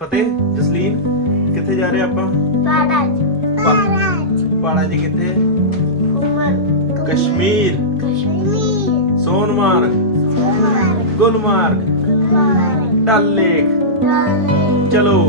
ਫਤਿਹ ਜਸਲੀਨ ਕਿੱਥੇ ਜਾ ਰਹੇ ਆਪਾਂ? ਬਾਰਾਜ ਬਾਰਾਜ ਪਹਾੜਾਂ 'ਚ ਕਿੱਥੇ ਕਸ਼ਮੀਰ। ਕਸ਼ਮੀਰ। ਸੋਨਮਾਰਗ। ਗੁਲਮਾਰਗ। ਡਲ ਲੇਕ। ਚਲੋ।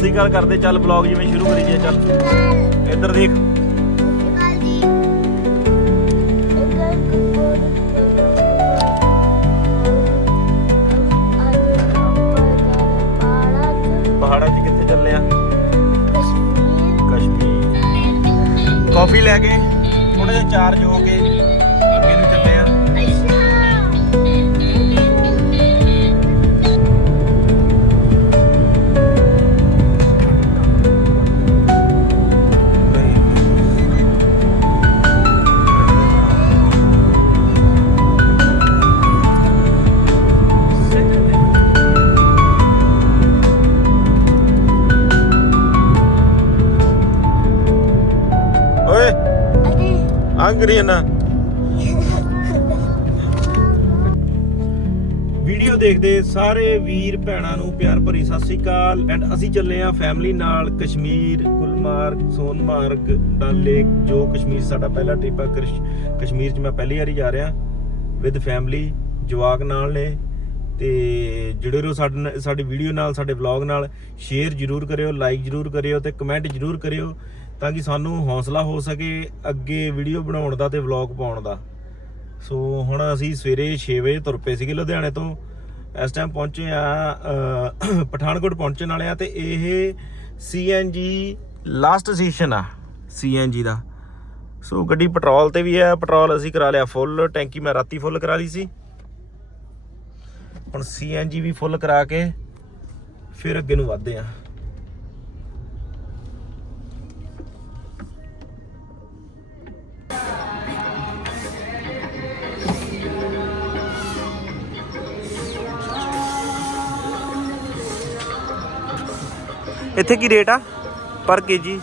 ਸ਼੍ਰੀ ਅਕਾਲ ਕਰਦੇ ਚੱਲ ਬਲੌਗ ਜਿਵੇਂ ਸ਼ੁਰੂ ਕਰੀ ਜੇ ਚੱਲ। ਇੱਧਰ ਦੇਖ। ਪਹਾੜਾਂ 'ਚ ਕਿੱਥੇ ਚੱਲੇ ਆ? ਕਸ਼ਮੀਰ। ਕਸ਼ਮੀਰ। ਕਾਫੀ ਲੈ ਕੇ ਥੋੜਾ ਜਿਹਾ ਚਾਰਜ ਹੋ ਕੇ। ਅੰਗਰੀ ਨਾ ਵੀਡੀਓ ਦੇਖਦੇ ਸਾਰੇ ਵੀਰ ਭੈਣਾਂ ਨੂੰ ਪਿਆਰ ਭਰੀ ਸਤਿ ਸ੍ਰੀ ਅਕਾਲ। ਐਂਡ ਅਸੀਂ ਚੱਲੇ ਆ ਫੈਮਿਲੀ ਨਾਲ ਕਸ਼ਮੀਰ, ਗੁਲਮਾਰਗ, ਸੋਨਮਾਰਗ ਡਲ ਲੇਕ ਜੋ ਕਸ਼ਮੀਰ ਸਾਡਾ ਪਹਿਲਾ ਟ੍ਰਿਪ ਆ। ਕਸ਼- ਕਸ਼ਮੀਰ 'ਚ ਮੈਂ ਪਹਿਲੀ ਵਾਰੀ ਜਾ ਰਿਹਾ ਵਿਦ ਫੈਮਿਲੀ ਜਵਾਕ ਨਾਲ ਨੇ। ਤੇ ਜੁੜੇ ਰਹੋ ਸਾਡੇ ਸਾਡੀ ਵੀਡੀਓ ਨਾਲ, ਸਾਡੇ ਵਲੌਗ ਨਾਲ। ਸ਼ੇਅਰ ਜਰੂਰ ਕਰਿਓ ਲਾਈਕ ਜਰੂਰ ਕਰਿਓ ਤੇ ਕਮੈਂਟ ਜਰੂਰ ਕਰਿਓ। ਤਾਂ ਕਿ ਸਾਨੂੰ ਹੌਸਲਾ ਹੋ ਸਕੇ ਅੱਗੇ ਵੀਡੀਓ ਬਣਾਉਣ ਦਾ ਤੇ ਵਲੌਗ ਪਾਉਣ ਦਾ। ਸੋ ਹੁਣ ਅਸੀਂ ਸਵੇਰੇ 6 ਵਜੇ ਤੁਰ ਪਏ ਸੀਗੇ ਲੁਧਿਆਣੇ ਤੋਂ। ਇਸ ਟਾਈਮ ਪਹੁੰਚੇ ਆ ਪਠਾਨਕੋਟ ਪਹੁੰਚਣ ਵਾਲੇ ਆ ਤੇ ਇਹ ਸੀਐਨਜੀ ਲਾਸਟ ਸਟੇਸ਼ਨ ਆ ਸੀਐਨਜੀ ਦਾ। ਸੋ ਗੱਡੀ ਪੈਟਰੋਲ ਤੇ ਵੀ ਹੈ ਪੈਟਰੋਲ ਅਸੀਂ ਕਰਾ ਲਿਆ ਫੁੱਲ ਟੈਂਕੀ ਮੈਂ ਰਾਤੀ ਫੁੱਲ ਕਰਾ ਲਈ ਸੀ। ਹੁਣ ਸੀਐਨਜੀ ਵੀ ਫੁੱਲ ਕਰਾ ਕੇ ਫਿਰ ਅੱਗੇ ਨੂੰ ਵਧਦੇ ਆ। ਇੱਥੇ ਕੀ ਰੇਟ ਆ? ਪਰ ਕੇਜੀ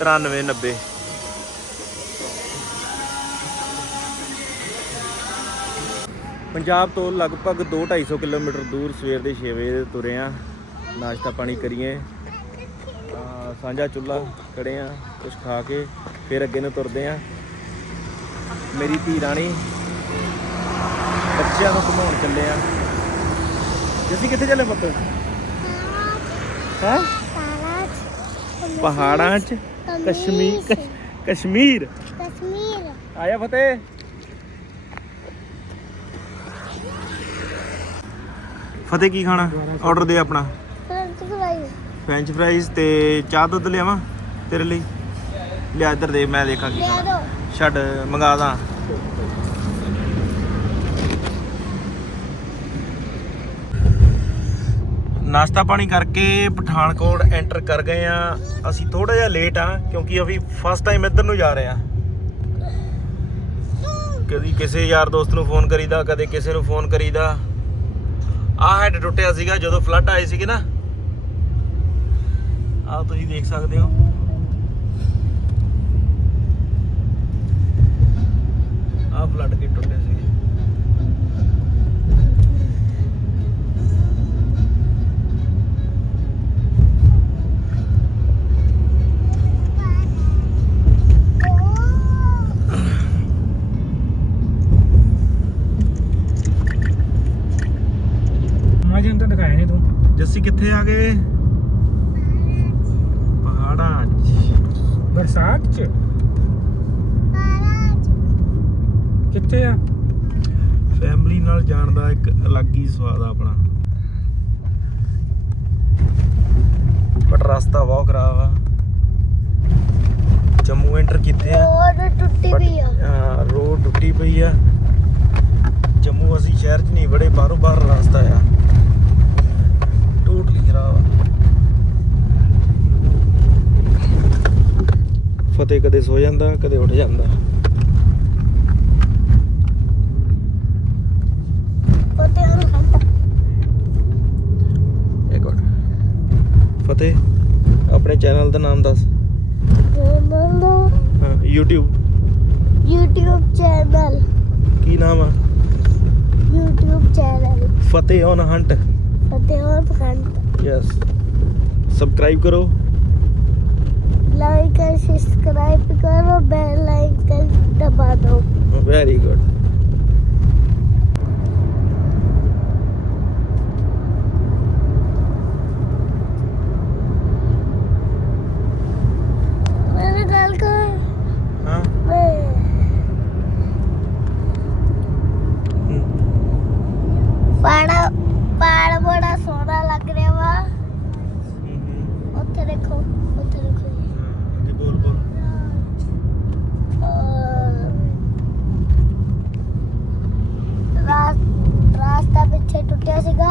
93 90 ਪੰਜਾਬ ਤੋਂ ਲਗਭਗ 2-250 ਕਿਲੋਮੀਟਰ ਦੂਰ ਸਵੇਰ ਦੇ 6 ਵਜੇ ਤੁਰੇ ਆ। ਨਾਸ਼ਤਾ ਪਾਣੀ ਕਰੀਏ। ਸਾਂਝਾ ਚੁੱਲਾ ਕੜੇ ਆ ਕੁਝ ਖਾ ਕੇ ਫਿਰ ਅੱਗੇ ਨੂੰ ਤੁਰਦੇ ਆ। ਮੇਰੀ ਧੀ ਰਾਣੀ ਬੱਚਿਆਂ ਨੂੰ ਘੁਮਾਉਣ ਚੱਲੇ ਆ। ਜੱਸੀ ਕਿੱਥੇ ਚੱਲੇ ਪੁੱਤ? ਹੈ? ਪਹਾੜਾਂ 'ਚ? ਕਸ਼ਮੀਰ ਕਸ਼- ਕਸ਼ਮੀਰ? ਕਸ਼ਮੀਰ। ਆਇਆ ਫਤਿਹ। ਫਤਿਹ ਕੀ ਖਾਣਾ? ਆਰਡਰ ਦੇ ਆਪਣਾ। ਫ੍ਰੈਂਚ ਫ੍ਰਾਈਜ਼ ਤੇ ਚਾਹ ਦੁੱਧ ਲਿਆਵਾਂ ਤੇਰੇ ਲਈ? ਲਿਆ ਇੱਧਰ ਦੇ ਮੈਂ ਦੇਖਾਂ ਕੀ ਖਾਣਾ। ਛੱਡ ਮੰਗਾ ਦਾਂ। ਨਾਸ਼ਤਾ ਪਾਣੀ ਕਰਕੇ ਪਠਾਨਕੋਟ ਐਂਟਰ ਕਰ ਗਏ ਆ। ਅਸੀਂ ਥੋੜਾ ਜਿਹਾ ਲੇਟ ਆ, ਕਿਉਂਕਿ ਅਸੀਂ ਫਸਟ ਟਾਈਮ ਇੱਧਰ ਨੂੰ ਜਾ ਰਹੇ ਆ। ਕਦੀ ਕਿਸੇ ਯਾਰ ਦੋਸਤ ਨੂੰ ਫੋਨ ਕਰੀਦਾ, ਕਦੇ ਕਿਸੇ ਨੂੰ ਫੋਨ ਕਰੀਦਾ। ਆਹ ਹੈਡ ਟੁੱਟਿਆ ਸੀਗਾ ਜਦੋਂ ਫਲੱਡ ਆਏ ਸੀਗੇ ਨਾ। ਆਹ ਤੁਸੀਂ ਦੇਖ ਸਕਦੇ ਹੋ। ਆਹ ਫਲੱਡ ਕੇ ਟੁੱਟਿਆ? ਕਿੱਥੇ ਆ ਗਏ? ਪਹਾੜਾਂ 'ਚ। ਬਰਸਾਤ ਚ? ਕਿੱਥੇ ਆ? ਫੈਮਿਲੀ ਨਾਲ ਜਾਣ ਦਾ ਇੱਕ ਅਲੱਗ ਹੀ ਸਵਾਦ ਆ ਆਪਣਾ। ਬਟ ਰਸਤਾ ਬਹੁਤ ਖਰਾਬ ਆ। ਜੰਮੂ ਐਂਟਰ ਕੀਤੇ ਆ। ਰੋਡ ਟੁੱਟੀ ਪਈ ਆ। ਹਾਂ ਰੋਡ ਟੁੱਟੀ ਪਈ ਆ। ਜੰਮੂ ਅਸੀਂ ਸ਼ਹਿਰ 'ਚ ਨਹੀਂ ਬੜੇ ਬਾਹਰੋਂ ਬਾਹਰ ਰਸਤਾ ਆ। ਟੋਟਲੀ ਖਰਾਬ ਆ। ਫਤਿਹ ਕਦੇ ਸੋ ਜਾਂਦਾ ਕਦੇ ਉੱਠ ਜਾਂਦਾ। ਫਤਿਹ ਆਪਣੇ ਚੈਨਲ ਦਾ ਨਾਮ ਦੱਸ। ਹਾਂ YouTube YouTube ਚੈਨਲ। ਕੀ ਨਾਮ ਆ? YouTube channel. Fateh on hunt. Yes subscribe करो। लाइक और सब्सक्राइब करो बेल आइकन दबा दो। वेरी गुड Para ਦੇਖੋ ਉੱਥੇ ਦੇਖੋ ਜੀ। ਅੱਗੇ ਬੋਲ ਬੋਲ। ਅਹ ਰਾਸ- ਰਾਸਤਾ ਪਿੱਛੇ ਟੁੱਟਿਆ ਸੀਗਾ।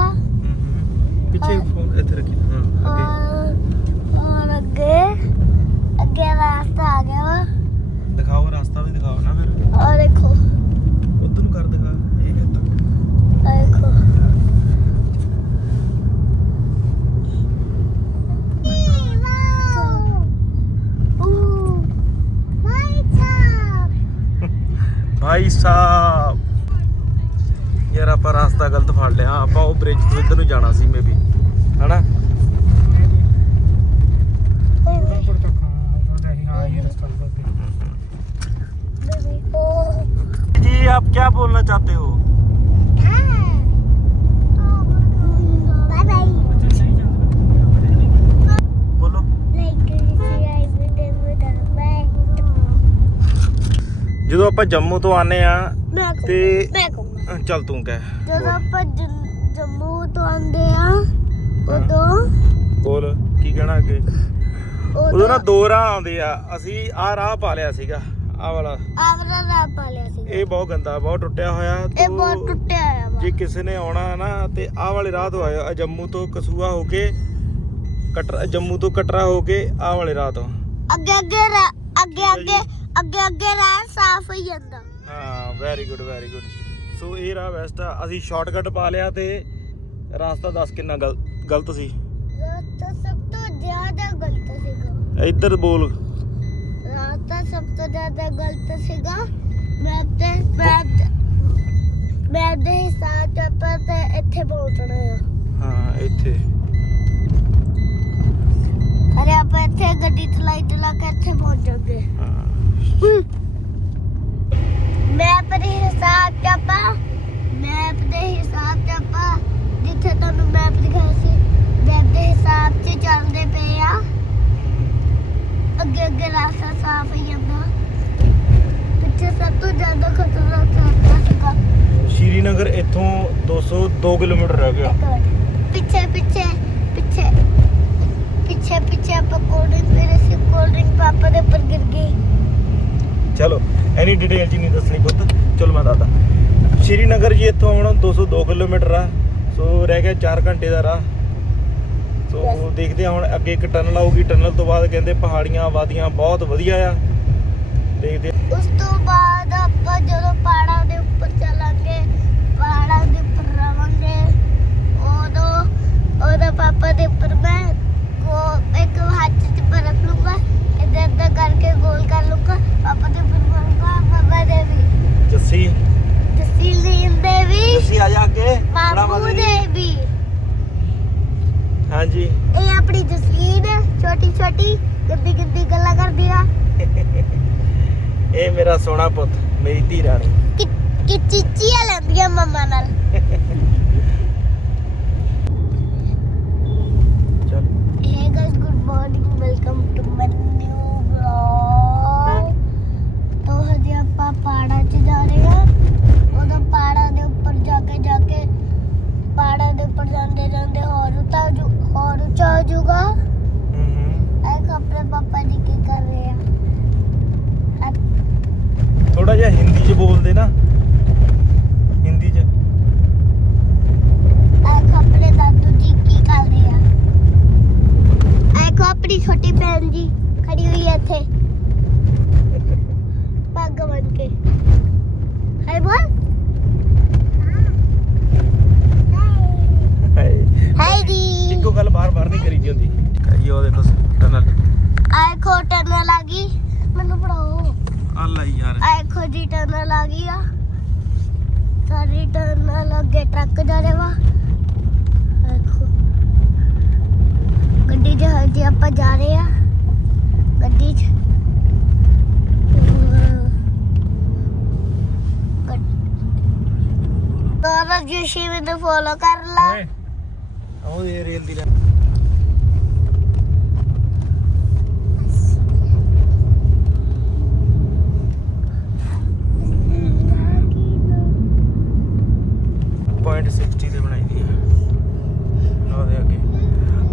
ਪਿੱਛੇ ਫੋਨ ਇੱਥੇ ਰੱਖੀ ਹਾਂ ਅੱਗੇ। ਔਰ ਔਰ ਅੱਗੇ ਅੱਗੇ ਰਾਸਤਾ ਆ ਗਿਆ ਵਾ। ਦਿਖਾਓ ਰਸਤਾ ਵੀ ਦਿਖਾਓ ਨਾ ਫਿਰ। ਔਰ ਦੇਖੋ। ਉਧਰ ਨੂੰ ਕਰ ਦਿਖਾ ਇਹ ਇੱਧਰ। ਦੇਖੋ। ਭਾਈ ਸਾਹਿਬ ਯਾਰ ਆਪਾਂ ਰਸਤਾ ਗਲਤ ਫੜ ਲਿਆ ਆਪਾਂ ਉਹ ਬ੍ਰਿਜ ਤੋਂ ਇੱਧਰ ਨੂੰ ਜਾਣਾ ਸੀ ਮੇਬੀ ਹਨਾ ਉਧਰ ਤੱਕ ਹਾਂ ਉਧਰ ਹਾਂ ਇਹ ਰਸਤਾ ਬਦਲ जी आप क्या बोलना चाहते हो ਜਦੋਂ ਆਪਾਂ ਜੰਮੂ ਤੋਂ ਆਨੇ ਆ ਮੈਂ ਤੇ- ਮੈਂ ਕਹੂੰਗਾ। ਅਹ ਚੱਲ ਤੂੰ ਕਹਿ। ਜਦੋਂ ਆਪਾਂ ਜੰ- ਜੰਮੂ ਤੋਂ ਆਂਦੇ ਆ ਉਦੋਂ ਬੋਲ ਕੀ ਕਹਿਣਾ ਅੱਗੇ? ਉਦੋਂ ਨਾ ਦੋ ਰਾਹ ਆਉਂਦੇ ਆ। ਅਸੀਂ ਆਹ ਰਾਹ ਪਾ ਲਿਆ ਸੀਗਾ ਆਹ ਵਾਲਾ। ਆਵਰਾ ਰਾਹ ਪਾ ਲਿਆ ਸੀ ਇਹ ਬਹੁਤ ਗੰਦਾ ਬਹੁਤ ਟੁੱਟਿਆ ਹੋਇਆ। ਇਹ ਤੋ ਬਹੁਤ ਟੁੱਟਿਆ ਹੋਇਆ ਵਾ। ਜੇ ਕਿਸੇ ਨੇ ਆਉਣਾ ਨਾ ਤੇ ਆਹ ਵਾਲੇ ਰਾਹ ਤੋਂ ਆਇਓ। ਆਹ ਜੰਮੂ ਤੋਂ ਕਸੂਆ ਹੋ ਕੇ ਕਟਰਾ ਜੰਮੂ ਤੋਂ ਕਟਰਾ ਹੋ ਕੇ ਆਹ ਵਾਲੇ ਰਾਹ ਤੋਂ। ਅੱਗੇ ਅੱਗੇ ਰਾ- ਅੱਗੇ ਅੱਗੇ। ਅੱਗੇ ਅੱਗੇ ਰਾਹ ਸਾਫ਼ ਹੋਈ ਜਾਂਦਾ। ਹਾਂ very good very good so ਇਹ ਰਾਹ ਬੈਸਟ ਆ। ਅਸੀਂ ਸ਼ਾਰਟਕਟ ਪਾ ਲਿਆ ਤੇ ਰਸਤਾ ਦੱਸ ਕਿੰਨਾ ਗਲ- ਗਲਤ ਸੀ? ਰਾਸਤਾ ਸਭ ਤੋਂ ਜ਼ਿਆਦਾ ਗਲਤ ਸੀਗਾ। ਇੱਧਰ ਬੋਲ। ਰਾਸਤਾ ਸਭ ਤੋਂ ਜ਼ਿਆਦਾ ਗਲਤ ਸੀਗਾ। ਮੈਂ ਤੇ ਮੈਂ ਤੇ- ਮੈਂ ਦੇ ਹਿਸਾਬ ਚ ਆਪਾਂ ਤੇ ਇੱਥੇ ਪਹੁੰਚਣਾ ਆ। ਹਾਂ ਇੱਥੇ। ਅਰੇ ਆਪਾਂ ਇੱਥੇ ਗੱਡੀ ਚਲਾਈ ਚਲਾ ਕੇ ਇੱਥੇ ਪਹੁੰਚ ਜਾਗੇ। ਹਾਂ। ਮੈਪ ਦੇ ਹਿਸਾਬ ਚ ਆਪਾਂ ਮੈਪ ਦੇ ਹਿਸਾਬ ਚ ਆਪਾਂ ਜਿੱਥੇ ਤੁਹਾਨੂੰ ਮੈਪ ਦਿਖਾਇਆ ਸੀ ਮੈਪ ਦੇ ਹਿਸਾਬ ਚ ਚੱਲਦੇ ਪਏ ਆ। ਅੱਗੇ ਅੱਗੇ ਰਾਸਤਾ ਸਾਫ਼ ਹੀ ਜਾਂਦਾ। ਪਿੱਛੇ ਸਭ ਤੋਂ ਜ਼ਿਆਦਾ ਖਤਰਨਾਕ ਰਾਸਤਾ ਸੀਗਾ। ਸ਼੍ਰੀਨਗਰ ਇੱਥੋਂ 202 ਕਿਲੋਮੀਟਰ ਰਹਿ ਗਿਆ। ਇੱਕ ਮਿੰਟ। ਪਿੱਛੇ ਪਿੱਛੇ ਪਿੱਛੇ ਆਪਾਂ ਕੋਲਡ ਡਰਿੰਕ ਪੀ ਰਹੇ ਸੀ ਕੋਲਡ ਡਰਿੰਕ ਪਾਪਾ ਦੇ ਉੱਪਰ ਗਿਰ ਗਈ ਚਲੋ ਐਨੀ ਡਿਟੇਲ ਜੀ ਨਹੀਂ ਦੱਸਣੀ ਪੁੱਤ। ਚਲੋ ਮੈਂ ਦੱਸਦਾ। ਸ਼੍ਰੀਨਗਰ ਜੀ ਇੱਥੋਂ ਹੁਣ 202 ਕਿਲੋਮੀਟਰ ਆ। ਸੋ ਰਹਿ ਗਿਆ 4 ਘੰਟੇ ਦਾ ਰਾਹ। ਸੋ. ਦੇਖਦੇ ਆ ਹੁਣ ਅੱਗੇ ਇੱਕ ਟਨਲ ਆਊਗੀ। ਟਨਲ ਤੋਂ ਬਾਅਦ ਕਹਿੰਦੇ ਪਹਾੜੀਆਂ ਵਾਦੀਆਂ ਬਹੁਤ ਵਧੀਆ ਆ। ਦੇਖਦੇ ਉਸ ਤੋਂ ਬਾਅਦ ਆਪਾਂ ਜਦੋਂ ਪਹਾੜਾਂ ਦੇ ਉੱਪਰ ਚੱਲਾਂਗੇ ਪਹਾੜਾਂ ਦੇ ਉੱਪਰ ਰਵਾਂਗੇ ਉਦੋਂ ਉਹਦਾ ਪਾਪਾ ਦੇ ਉੱਪਰ ਮੈਂ ਉਹ ਇੱਕ ਹੱਥ 'ਚ ਬਰਫ ਲੂੰਗਾ ਇੱਧਰ ਇੱਧਰ ਕਰਕੇ ਗੋਲ ਕਰ ਲੂੰਗਾ ਪਾਪਾ ਦੇ ਉੱਪਰ ਹਾਂਜੀ। ਇਹ ਆਪਣੀ ਜਸਲੀਨ ਛੋਟੀ ਛੋਟੀ ਗੱਦੀ ਗੱਦੀ ਗੱਲਾਂ ਕਰਦੀ ਆ। ਇਹ ਮੇਰਾ ਸੋਹਣਾ ਪੁੱਤ ਮੇਰੀ ਧੀ ਰਾਣੀ। ਕਿ ਕਿ ਚੀਚੀਆਂ ਲੈਂਦੀਆਂ ਮੰਮਾ ਨਾਲ। ਪਾੜਾ ਚ ਜਾ ਰਹੇ ਆ ਉਦੋਂ ਪਾੜਾ ਦੇ ਉੱਪਰ ਜਾ ਕੇ ਜਾ ਪਹਾੜਾਂ ਦੇ ਉੱਪਰ ਜਾਂਦੇ ਜਾਂਦੇ ਹੋਰ ਉੱਚਾ ਜੂ ਹੋਰ ਉੱਚਾ ਜੂਗਾ ਹੂੰ ਹੂੰ ਇਹ ਪਾਪਾ ਜੀ ਕੀ ਕਰ ਰਹੇ ਆ? ਥੋੜਾ ਜਿਹਾ ਹਿੰਦੀ ਚ ਬੋਲਦੇ ਨਾ। ਹਿੰਦੀ ਚ। ਇਹ ਆਪਣੇ ਦਾਦੂ ਜੀ ਕੀ ਕਰ ਰਹੇ ਆ? ਇਹ ਆਪਣੀ ਛੋਟੀ ਭੈਣ ਜੀ ਖੜੀ ਹੋਈ ਹੈ ਇੱਥੇ। ਪੱਗ ਬਣ ਕੇ। ਹਾਈ ਬੋਲ। ਜੀ ਇੱਕੋ ਗੱਲ ਬਾਰ-ਬਾਰ ਨਹੀਂ ਕਰੀਦੀ ਹੁੰਦੀ। ਇਹ ਉਹ ਦੇਖੋ ਟਨਲ ਆਖੋ ਟਨਲ ਆ ਗਈ। ਮੈਨੂੰ ਪੜਾਓ ਅੱਲਾ ਯਾਰ। ਆਖੋ ਜੀ ਟਨਲ ਆ ਗਈ ਆ। ਸਾਰੀ ਟਨਲ ਅੱਗੇ ਟਰੱਕ ਜਾ ਰਿਹਾ ਵਾ। ਆਖੋ ਗੱਡੀ 'ਚ ਹਜੇ ਆਪਾਂ ਜਾ ਰਹੇ ਆ। ਗੱਡੀ 'ਚ। ਦੋਨੋਂ ਜੁਸ਼ੀ ਮੈਨੂੰ ਫੋਲੋ ਕਰ ਲਾ। ਓਏ। ਉਹ ਇਹ ਰੇਲ ਦੀ ਲੈ ਪੁਆਇੰਟ 60 ਤੇ ਬਣਾਈ ਦੀ ਆ। ਉਹਦੇ ਅੱਗੇ।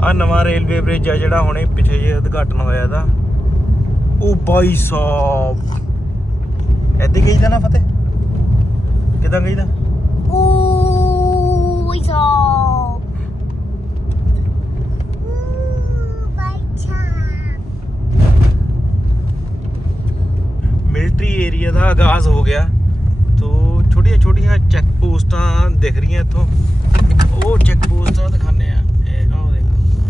ਆ ਨਵਾਂ ਰੇਲਵੇ ਬ੍ਰਿਜ ਆ ਜਿਹੜਾ ਹੁਣੇ ਪਿੱਛੇ ਜੇ ਉਦਘਾਟਨ ਹੋਇਆ ਇਹਦਾ। ਉਹ ਬਾਈ ਸਾਹਿਬ। ਐਦੀ ਗਈ ਦਾ ਨਾ ਫਤਿਹ? ਕਿਦਾਂ ਗਈ ਦਾ ਓ ਸੋ ਮਿਲਟਰੀ ਏਰੀਆ ਦਾ ਆਗਾਜ਼ ਹੋ ਗਿਆ। ਤੋ ਛੋਟੀਆਂ ਛੋਟੀਆਂ ਚੈੱਕ ਪੋਸਟਾਂ ਦਿਖ ਰਹੀਆਂ ਇੱਥੋਂ। ਉਹ ਚੈੱਕ ਪੋਸਟਾਂ ਦਿਖਾਣੇ ਆ। ਇਹ ਆਹ ਦੇਖੋ।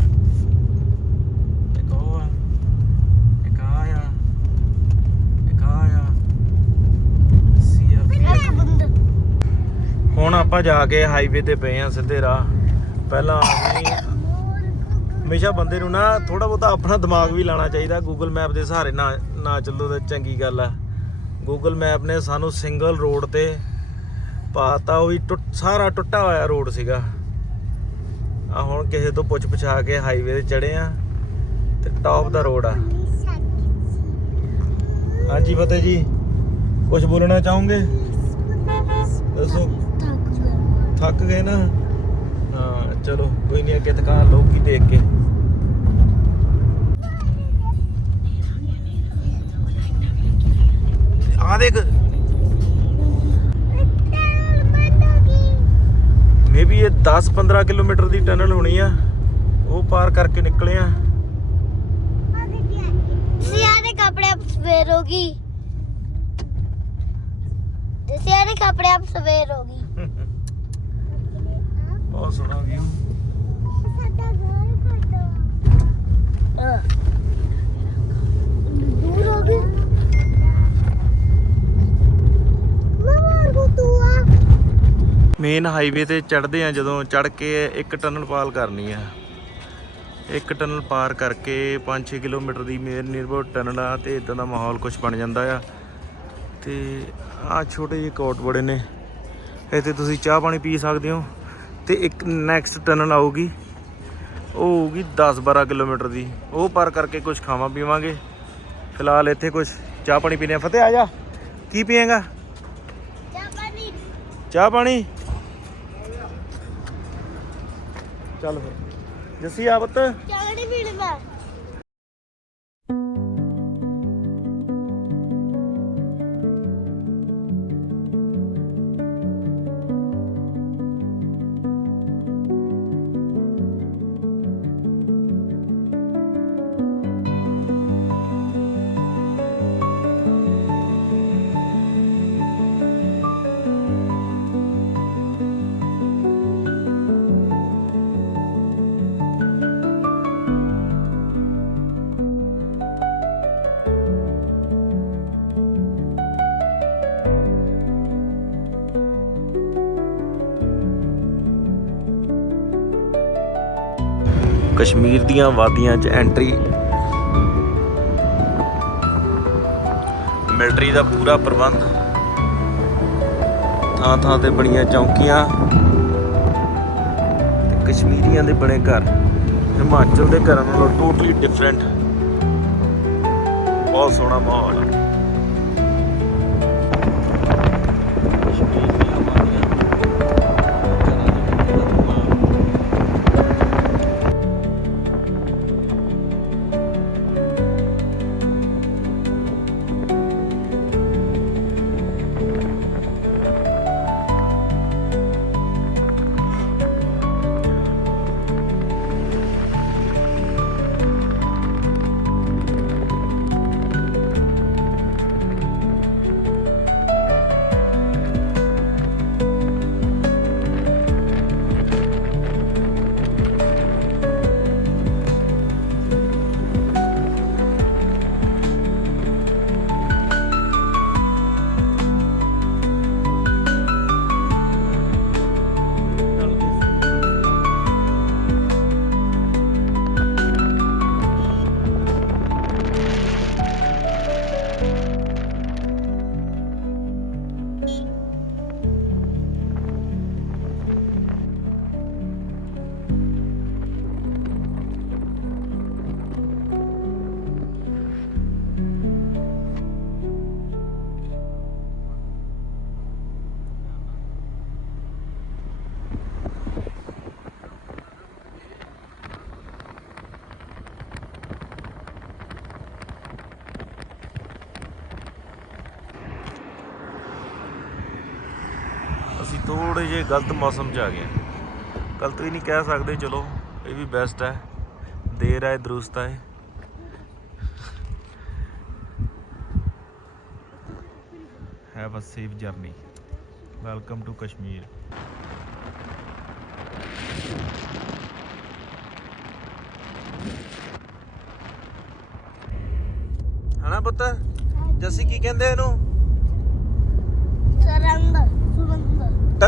ਇੱਕ ਉਹ ਆ। ਇੱਕ ਆ ਆ। ਇੱਕ ਆ। ਆ CRP ਇੱਕ ਬੰਦ। ਹੁਣ ਆਪਾਂ ਜਾ ਕੇ ਹਾਈਵੇ ਤੇ ਪਏ ਆ ਸਿੱਧੇ ਰਾਹ। ਪਹਿਲਾਂ ਅਸੀਂ ਹਮੇਸ਼ਾ ਬੰਦੇ ਨੂੰ ਨਾ ਥੋੜਾ ਬਹੁਤਾ ਆਪਣਾ ਦਿਮਾਗ ਵੀ ਲਾਣਾ ਚਾਹੀਦਾ ਗੂਗਲ ਮੈਪ ਦੇ ਸਹਾਰੇ ਨਾ ਨਾ ਚੱਲੋ ਤਾਂ ਚੰਗੀ ਗੱਲ ਆ। ਗੂਗਲ ਮੈਪ ਨੇ ਸਾਨੂੰ ਸਿੰਗਲ ਰੋਡ ਤੇ ਪਾਤਾ, ਉਹ ਵੀ ਟੁੱਟ- ਸਾਰਾ ਟੁੱਟਾ ਹੋਇਆ ਰੋਡ ਸੀਗਾ। ਆ ਹੁਣ ਕਿਸੇ ਤੋਂ ਪੁੱਛ ਪੁਛਾ ਕੇ ਹਾਈਵੇ ਤੇ ਚੜੇ ਆ ਤੇ ਟੌਪ ਦਾ ਰੋਡ ਆ। ਹਾਂਜੀ, ਫਤਿਹ ਜੀ। ਕੁਝ ਬੋਲਣਾ ਚਾਹੋਗੇ? ਦੱਸੋ। ਥੱਕ ਗਏ ਨਾ? ਹਾਂ, ਚਲੋ, ਕੋਈ ਨਹੀਂ ਅੱਗੇ ਥਕਾਨ ਲੋਕੀ ਦੇਖ ਕੇ। ਦੇਖ। ਮੇਬੀ ਇਹ 10-15 ਕਿਲੋਮੀਟਰ ਦੀ ਟਨਲ ਹੋਣੀ ਆ। ਉਹ ਪਾਰ ਕਰਕੇ ਨਿਕਲੇ ਆ। ਸਿਆਰੇ ਕੱਪੜੇ ਆਪ ਸਵੇਰ ਹੋ ਗਈ। ਸਿਆਰੇ ਕੱਪੜੇ ਆਪ ਸਵੇਰ ਹੋ ਗਈ। ਬਹੁਤ ਸੋਹਣਾ ਵਿਊ ਦੂਰ ਹੋ ਗਈ ਮਮਾ ਕੋ ਤੂੰ ਆ ਮੇਨ ਹਾਈਵੇ ਤੇ ਚੜਦੇ ਆ ਜਦੋਂ ਚੜ ਕੇ ਇੱਕ ਟਨਲ ਪਾਰ ਕਰਨੀ ਆ। ਇੱਕ ਟਨਲ ਪਾਰ ਕਰਕੇ 5-6 ਕਿਲੋਮੀਟਰ ਦੀ ਮੇਨ ਨਿਰਭਰ ਟਨਲ ਆ ਤੇ ਇਦਾਂ ਦਾ ਮਾਹੌਲ ਕੁਝ ਬਣ ਜਾਂਦਾ ਆ। ਤੇ ਆ ਛੋਟੇ ਜਿਹੇ ਕੋਟ ਬੜੇ ਨੇ। ਇੱਥੇ ਤੁਸੀਂ ਚਾਹ ਪਾਣੀ ਪੀ ਸਕਦੇ ਹੋ ਤੇ ਇੱਕ ਨੈਕਸਟ ਟਨਲ ਆਊਗੀ। ਉਹ ਹੋਊਗੀ 10-12 ਕਿਲੋਮੀਟਰ ਦੀ। ਉਹ ਪਾਰ ਕਰਕੇ ਕੁਝ ਖਾਵਾਂ ਪੀਵਾਂਗੇ। ਫਿਲਹਾਲ ਇੱਥੇ ਕੁਝ ਚਾਹ ਪਾਣੀ ਪੀਨੇ ਫਤਿਹ ਆ ਜਾ। ਕੀ ਪੀਏਗਾ? ਜਾਪਾਨੀ ਚਾਹ ਪਾਣੀ? ਚੱਲ ਫਿਰ। ਜੱਸੀ ਆ ਪੁੱਤ? ਚਾਹਣੀ ਪੀਣ ਮੈਂ? ਕਸ਼ਮੀਰ ਦੀਆਂ ਵਾਦੀਆਂ 'ਚ ਐਂਟਰੀ ਮਿਲਟਰੀ ਦਾ ਪੂਰਾ ਪ੍ਰਬੰਧ। ਥਾਂ ਥਾਂ ਤੇ ਬਣੀਆਂ ਚੌਂਕੀਆਂ। ਤੇ ਕਸ਼ਮੀਰੀਆਂ ਦੇ ਬਣੇ ਘਰ। ਹਿਮਾਚਲ ਦੇ ਘਰਾਂ ਨਾਲੋਂ ਟੋਟਲੀ ਡਿਫਰੈਂਟ ਬਹੁਤ ਸੋਹਣਾ ਮਾਹੌਲ। ਹੈ ਅਸੀਂ ਥੋੜੇ ਜਿਹੇ ਗਲਤ ਮੌਸਮ 'ਚ ਆ ਗਏ ਗਲਤ ਵੀ ਨਹੀਂ ਕਹਿ ਸਕਦੇ, ਚਲੋ, ਇਹ ਵੀ ਬੈਸਟ ਹੈ। ਦੇਰ ਹੈ, ਦਰੁਸਤ ਹੈ। Have a safe journey welcome to Kashmir ਹਣਾ ਪੁੱਤ? ਜੱਸੀ ਕੀ ਕਹਿੰਦੇ ਇਹਨੂੰ ਸਰੰਗ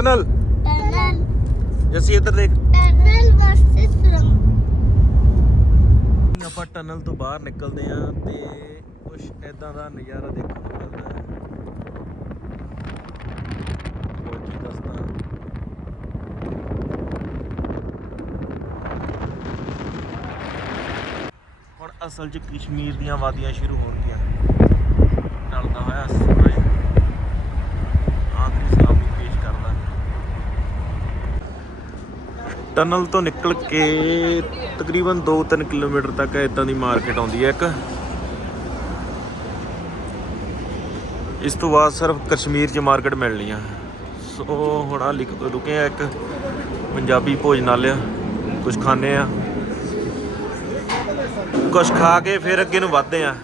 ਟਨਲ ਟਨਲ ਜੱਸੀ ਇੱਧਰ ਦੇਖ ਟਨਲ ਵਾਸਤੇ ਸੁਰੰਗ ਆਪਾਂ ਟਨਲ ਤੋਂ ਬਾਹਰ ਨਿਕਲਦੇ ਆਂ ਤੇ ਕੁਝ ਐਦਾਂ ਦਾ ਨਜ਼ਾਰਾ ਦੇਖਣ ਨੂੰ ਮਿਲਦਾ ਹੈ। ਹੋਰ ਕੀ ਦੱਸਦਾ? ਹੁਣ ਅਸਲ 'ਚ ਕਸ਼ਮੀਰ ਦੀਆਂ ਵਾਦੀਆਂ ਸ਼ੁਰੂ ਹੋਣਗੀਆਂ। ਢਲਦਾ ਹੋਇਆ ਸੂਰਜ ਟਨਲ ਤੋਂ ਨਿਕਲ ਕੇ ਤਕਰੀਬਨ 2-3 ਕਿਲੋਮੀਟਰ ਤੱਕ ਇਦਾਂ ਦੀ ਮਾਰਕੀਟ ਆਉਂਦੀ ਹੈ ਇੱਕ। ਇਸ ਤੋਂ ਬਾਅਦ ਸਿਰਫ ਕਸ਼ਮੀਰ 'ਚ ਮਾਰਕੀਟ ਮਿਲਣੀ ਆ। ਸੋ ਹੁਣ ਆ ਲਿਖ ਰੁਕੇ ਆ ਇੱਕ ਪੰਜਾਬੀ ਭੋਜਨਾਲਿਆ ਕੁਝ ਖਾਣੇ ਆ। ਕੁਝ ਖਾ ਕੇ ਫਿਰ ਅੱਗੇ ਨੂੰ ਵਧਦੇ ਆ।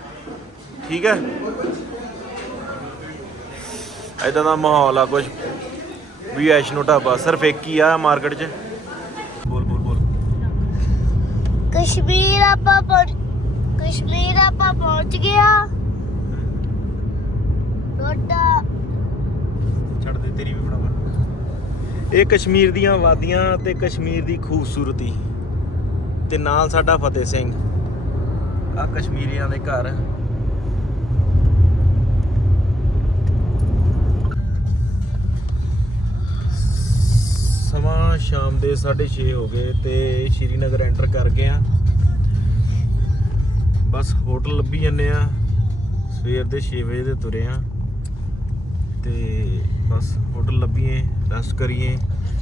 ਠੀਕ ਹੈ? ਇਦਾਂ ਦਾ ਮਾਹੌਲ ਆ ਕੁਝ ਵੀ ਐਸ਼ਨੋ ਢਾਬਾ। ਸਿਰਫ ਇੱਕ ਹੀ ਆ ਮਾਰਕੀਟ 'ਚ ਬੋਲ ਬੋਲ ਬੋਲ ਕਸ਼ਮੀਰ ਆਪਾਂ ਪਹੁੰਚ ਕਸ਼ਮੀਰ ਆਪਾਂ ਪਹੁੰਚ ਗਿਆ। ਰੋਡਾ ਛੱਡ ਦੇ, ਤੇਰੀ ਵੀ ਬਣਾਵਾ ਇਹ ਕਸ਼ਮੀਰ ਦੀਆਂ ਵਾਦੀਆਂ ਤੇ ਕਸ਼ਮੀਰ ਦੀ ਖੂਬਸੂਰਤੀ। ਤੇ ਨਾਲ ਸਾਡਾ ਫਤਿਹ ਸਿੰਘ। ਆ ਕਸ਼ਮੀਰੀਆਂ ਦੇ ਘਰ। ਸਮਾਂ ਸ਼ਾਮ ਦੇ 6:30 ਹੋ ਗਏ ਤੇ ਸ਼੍ਰੀਨਗਰ ਐਂਟਰ ਕਰ ਗਏ ਆ। ਬਸ ਹੋਟਲ ਲੱਭੀ ਜੰਨੇ ਆ। ਸਵੇਰ ਦੇ 6 ਵਜੇ ਦੇ ਤੁਰੇ ਆ। ਤੇ ਬਸ ਹੋਟਲ ਲੱਭੀਏ ਰੈਸਟ ਕਰੀਏ।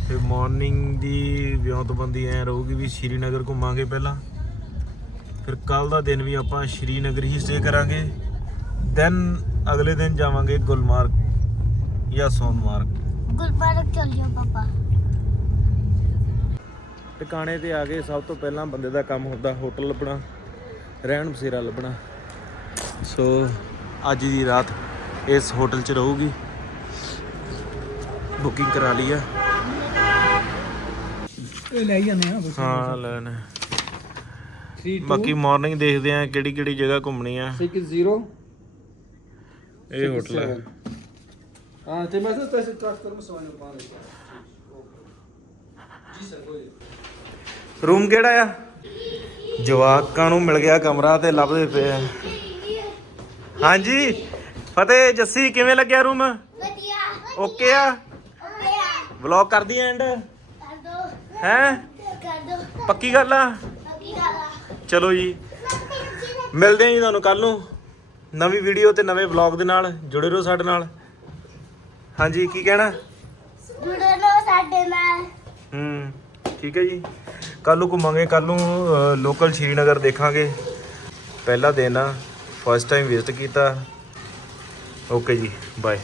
ਫਿਰ ਮਾਰਨਿੰਗ ਦੀ ਵਿਉਂਤਬੰਦੀ ਐ ਰਹੂਗੀ ਵੀ ਸ਼੍ਰੀਨਗਰ ਘੁੰਮਾਂਗੇ ਪਹਿਲਾਂ। ਫਿਰ ਕੱਲ ਦਾ ਦਿਨ ਵੀ ਆਪਾਂ ਸ਼੍ਰੀਨਗਰ ਹੀ ਸਟੇ ਕਰਾਂਗੇ। ਦੈਨ ਅਗਲੇ ਦਿਨ ਜਾਵਾਂਗੇ ਗੁਲਮਾਰਗ ਜਾਂ ਸੋਨਮਾਰਗ। ਗੁਲਬਰਗ ਚੱਲਿਓ ਪਾਪਾ ਟਿਕਾਣੇ ਤੇ ਆ ਗਏ ਸਭ ਤੋਂ ਪਹਿਲਾਂ ਬੰਦੇ ਦਾ ਕੰਮ ਹੁੰਦਾ ਹੋਟਲ ਲੱਭਣਾ ਰਹਿਣ ਬਸੇਰਾ ਲੱਭਣਾ। ਸੋ ਅੱਜ ਦੀ ਰਾਤ ਇਸ ਹੋਟਲ 'ਚ ਰਹੂਗੀ। ਬੁਕਿੰਗ ਕਰਾ ਲਈ ਆ। ਇਹ ਲੈ ਜਾਂਦੇ ਆ ਹਾਂ ਲੈਣ ਬਾਕੀ ਮਾਰਨਿੰਗ ਦੇਖਦੇ ਆ ਕਿਹੜੀ ਕਿਹੜੀ ਜਗ੍ਹਾ ਘੁੰਮਣੀ ਆ। 60 ਇਹ ਹੋਟਲ ਹੈ ਹਾਂ ਤੇ ਮੈਂ ਤਾਂ ਤੈਸੇ ਟਰੱਕ ਕਰਮ ਸਵਾਲ ਪਾ ਲਿਆ ਜੀ ਸਰ ਬੋਲੇ ਰੂਮ ਕਿਹੜਾ ਆ? ਜਵਾਕਾਂ ਨੂੰ ਮਿਲ ਗਿਆ ਕਮਰਾ ਤੇ ਲੱਭਦੇ ਪਏ ਆ। ਹਾਂਜੀ ਫਤਿਹ ਜੱਸੀ ਕਿਵੇਂ ਲੱਗਿਆ ਰੂਮ? ਵਧੀਆ ਓਕੇ ਆ? ਆ ਵਲੌਗ ਕਰਦੀ ਐਂਡ ਕਰ ਦੋ ਹੈ? ਕਰ ਦੋ ਪੱਕੀ ਗੱਲ ਆ? ਅਗੀ ਗਾਲਾ ਚਲੋ ਜੀ। ਮਿਲਦੇ ਆਂ ਜੀ ਤੁਹਾਨੂੰ ਕੱਲ ਨੂੰ। ਨਵੀਂ ਵੀਡੀਓ ਤੇ ਨਵੇਂ ਵਲੌਗ ਦੇ ਨਾਲ ਜੁੜੇ ਰਹੋ ਸਾਡੇ ਨਾਲ। ਹਾਂਜੀ ਕੀ ਕਹਿਣਾ? ਜੁੜੇ ਰਹੋ ਸਾਡੇ ਨਾਲ। ਹੂੰ ਠੀਕ ਹੈ ਜੀ। ਕੱਲ ਨੂੰ ਘੁੰਮਾਂਗੇ ਕੱਲ ਨੂੰ ਲੋਕਲ ਸ਼੍ਰੀਨਗਰ ਦੇਖਾਂਗੇ। ਪਹਿਲਾ ਦਿਨ ਆ ਫਸਟ ਟਾਈਮ ਵਿਜ਼ਿਟ ਕੀਤਾ। ਓਕੇ ਜੀ ਬਾਏ